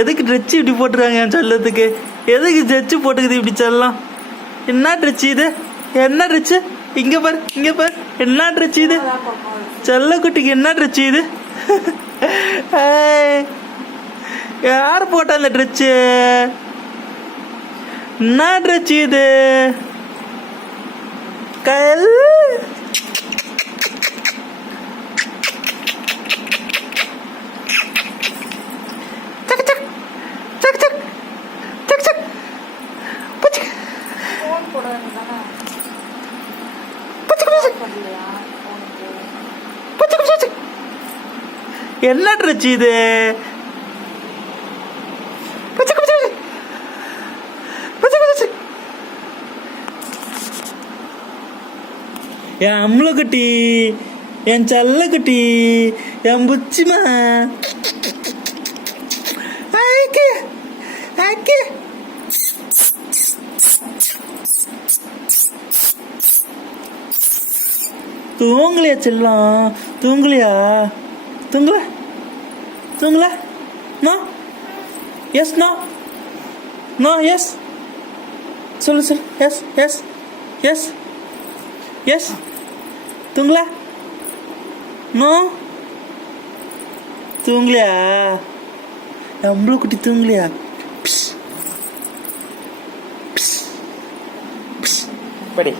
எதுக்கு ட்ரெச்சு இப்படி போட்டுருக்காங்க என் சொல்லத்துக்கு? எதுக்கு ட்ரெச்சு போட்டுக்குது இப்படி சொல்லலாம்? என்ன ட்ரெச்சு இது? என்ன ட்ரெச்சு? இங்க பாரு, இங்க பாரு, என்ன ட்ரெச்சு இது? செல்லக்குட்டிக்கு என்ன ட்ரெச்சு இது? யார் போட்டா அந்த ட்ரெச்சு? என்ன ட்ரெச்சு இது? கல் என்ன ட்ரெச்சு இது? என் அம்லக்குட்டி, என் செல்லக்குட்டி, என் புச்சிமா, தூங்கலையா செல்லம்? தூங்கலையா? தூங்கல தூங்கல? No yes, no no yes, சொல்லு சொல்லு, எஸ் எஸ் எஸ் எஸ். தூங்கல? நோ தூங்கலையா? நம்மள குட்டி தூங்கலையா? படி.